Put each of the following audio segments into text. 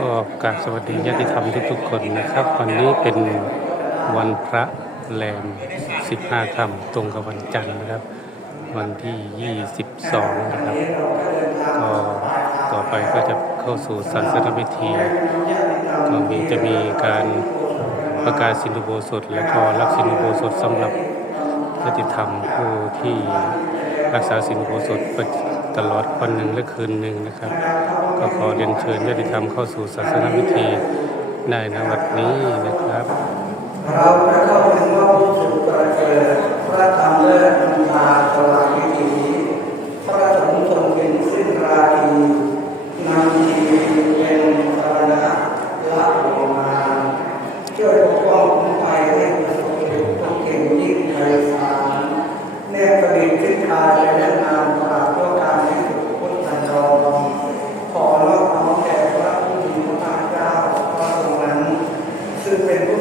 ก็การสวัสดีญาติธรรมทุกทุกคนนะครับ วันนี้เป็นวันพระแรม 15คำตรงกับวันจันทร์นะครับ วันที่ 22 นะครับ ก็ต่อไปก็จะเข้าสู่ศาสนาพิธี ก็มีจะมีการประกาศสินุโบสถ และก็รับสินุโบสถสำหรับญาติธรรมผู้ที่รักษาสินุโบสถ ตลอดวันหนึ่งและคืนหนึ่งนะครับ ก็ขอเรียนเชิญญาติธรรมเข้าสู่ศาสนาพิธีได้นะวัดนี้นะครับ เราจะเข้าถึงว่าสูงประเสริฐพระธรรมเลิศนรพาตว่างวิธี del.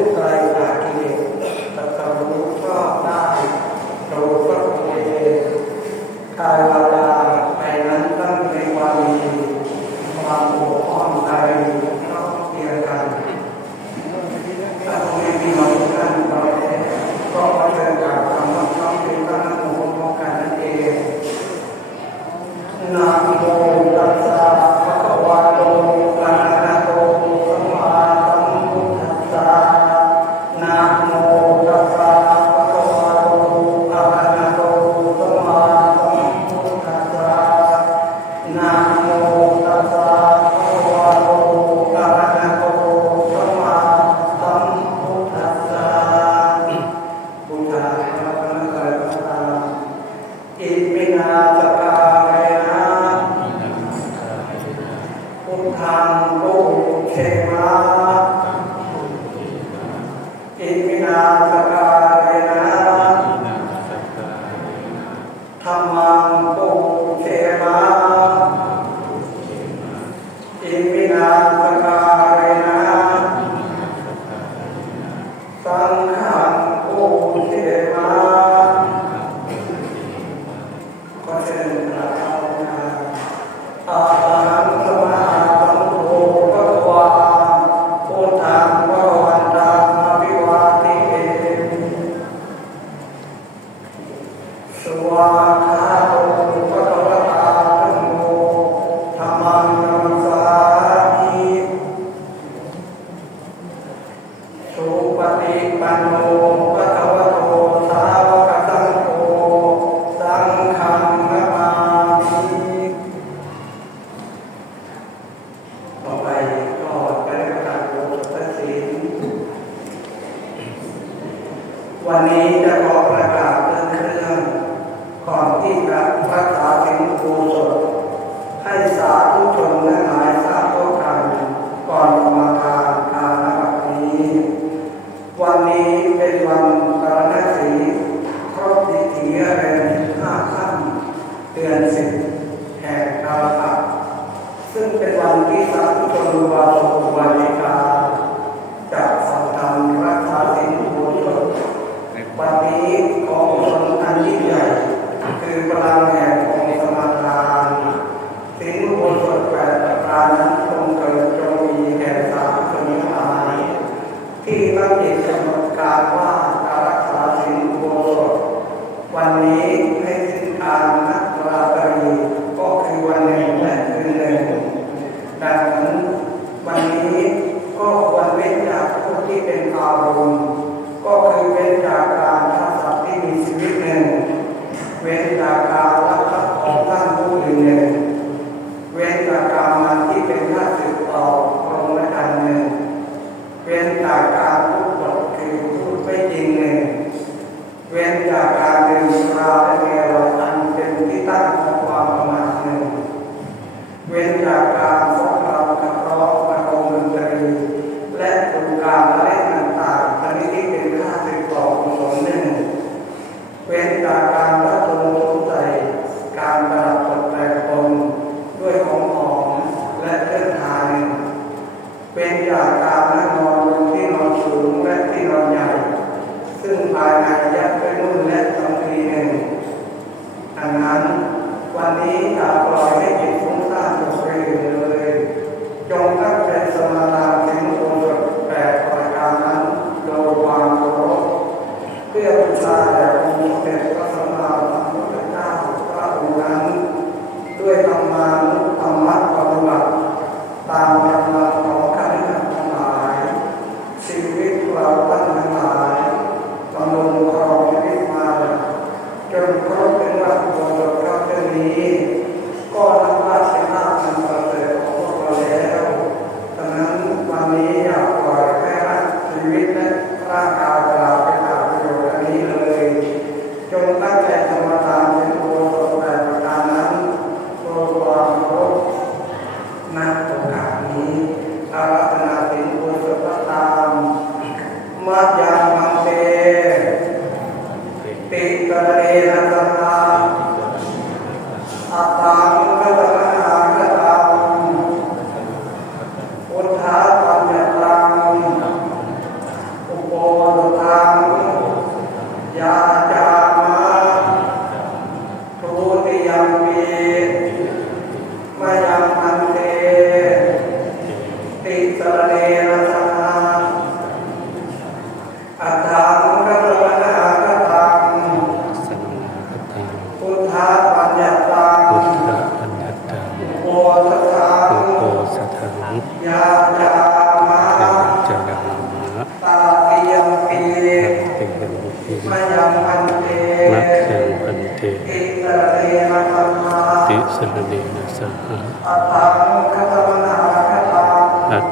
Shoah. พระถาเห็นครูสดให้สาธุชนและหายสาธุกานก่อนมาทานทานแบบนี้ วันนี้เป็นวันกรณสีครบทิถีเดือนห้าขั้นเดือนสิบแห่งดาวตักซึ่งเป็นวันที่สาธุชนวาสุวรรณิกา ตามและนอนที่นอนสูงและที่นอนใหญ่ ซึ่งภายในยัดด้นุ่นและตำรีหนึ่งดังนั้น วันนี้อย่ปล่อยให้จิตฟุ้งซ่านหมดไปเลยจงตั้งใจสมาทานถึงองค์แปดปการดยความรเพื่อบูชาแด่องค์เด็จพระสัมมาสัมพุทธเจ้าพระองค์นั้น ด้วยธรรมานุธรรมะปฏิบัติตาม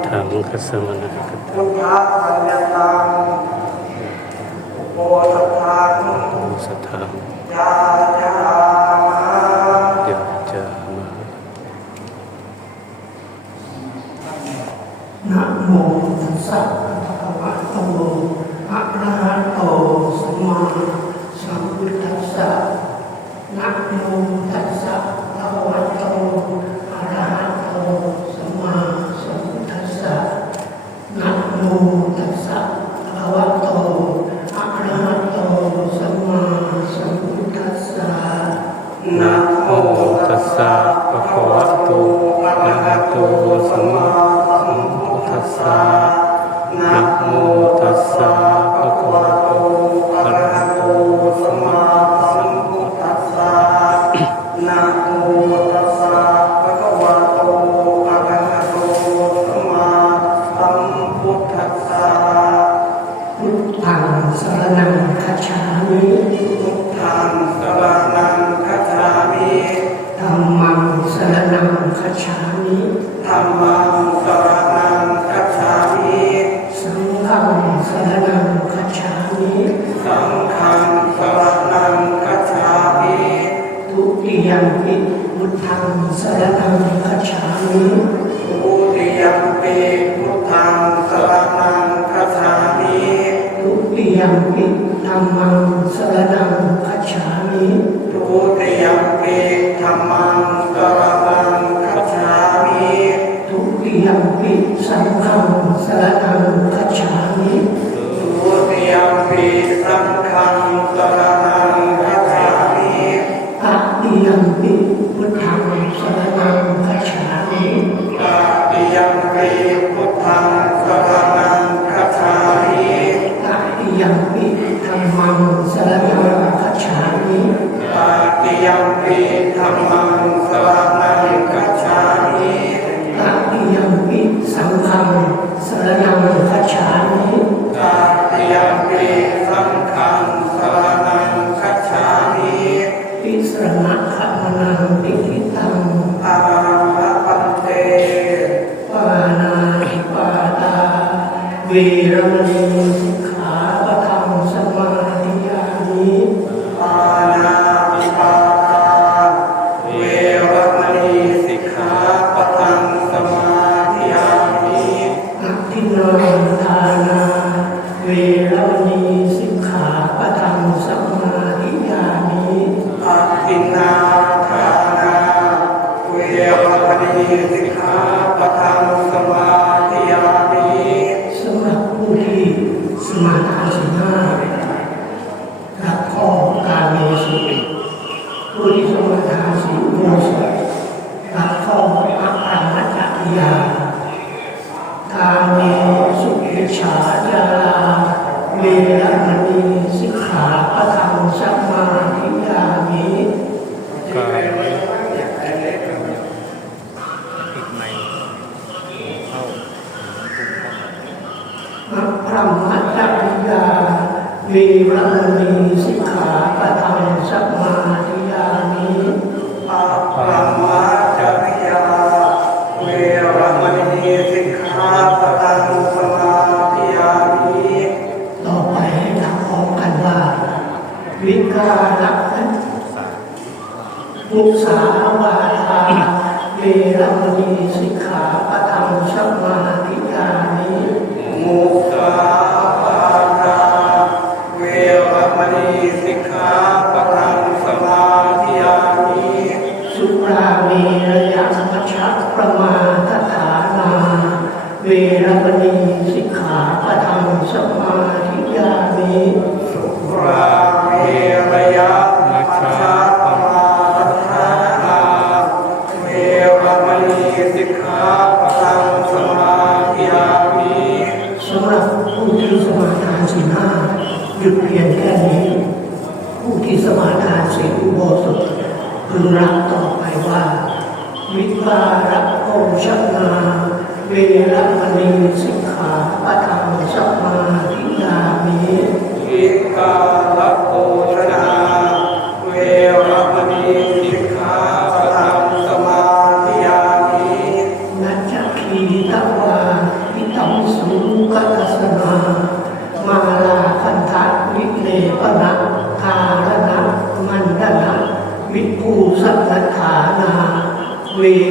ทางคสมนะ หะโตสัมมาสัมพุทธัสสะนะโมตัสสะภะคะวะโะระหะโสัมมา ยังมีสิกขาปัทังสัมมาทิยามิอัปปมาจริยาเวรมณีสิกขาปัทังสมาทิยามิต่อไปให้พร้อมกันว่า วิกาลักษณ์าวาทาเวรมณีสิกขาปัทังสมาทิยามิมุสา จุดเพียงแค่นี้ ผู้ที่สมาทานสีลอุโบสถพึงรับต่อไปว่าวิปารักโอชักมาเวรมณีสิกขาปะทังชักมาทิฏฐามิวิปารัโอชนาเวรมณีสิกขาปะทังสมาธิยามินัจคีตวาวิตังสุขะ we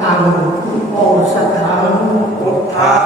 ta ta ta ta ta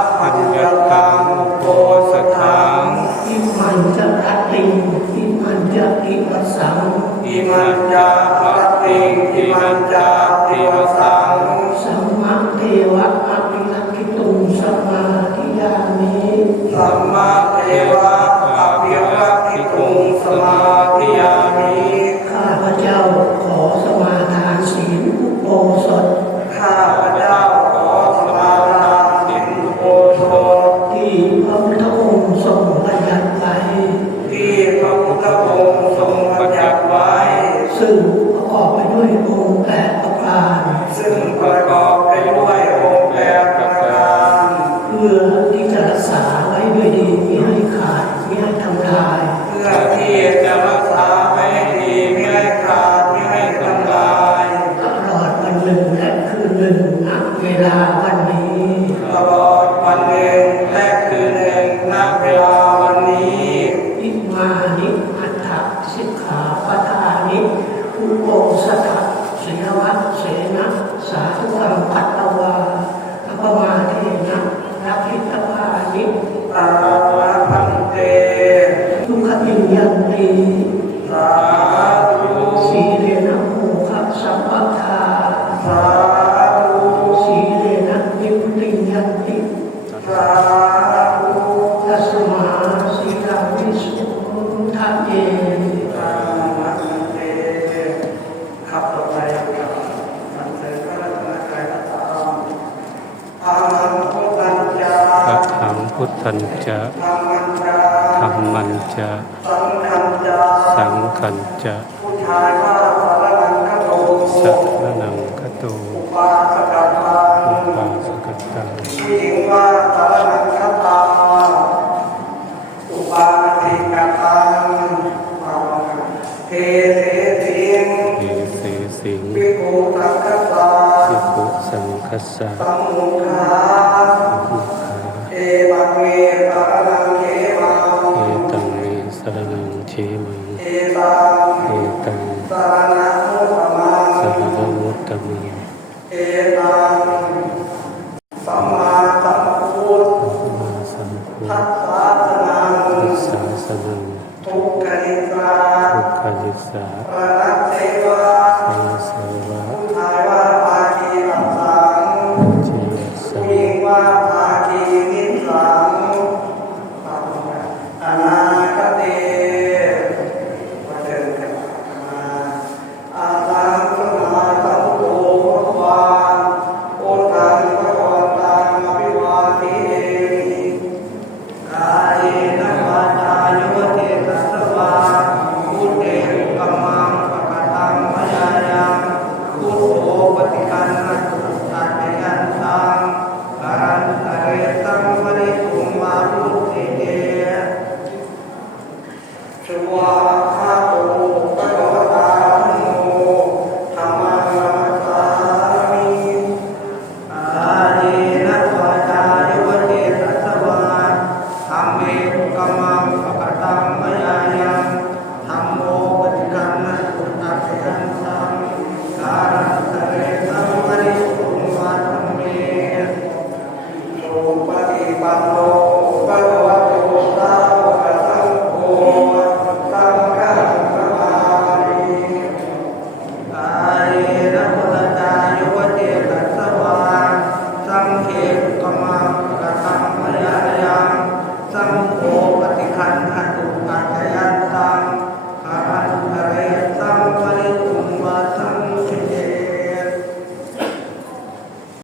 คันจะธรรมันจะสังคัญจะสัพนังคตุอุปาสกัตตังอุปาสกัตตังวิงวาสารนังคตาอุปาสิกตังเทเสสิงเทเสสิงวิโกตังคตาวิโกสังคัสสะสังฆา is uh,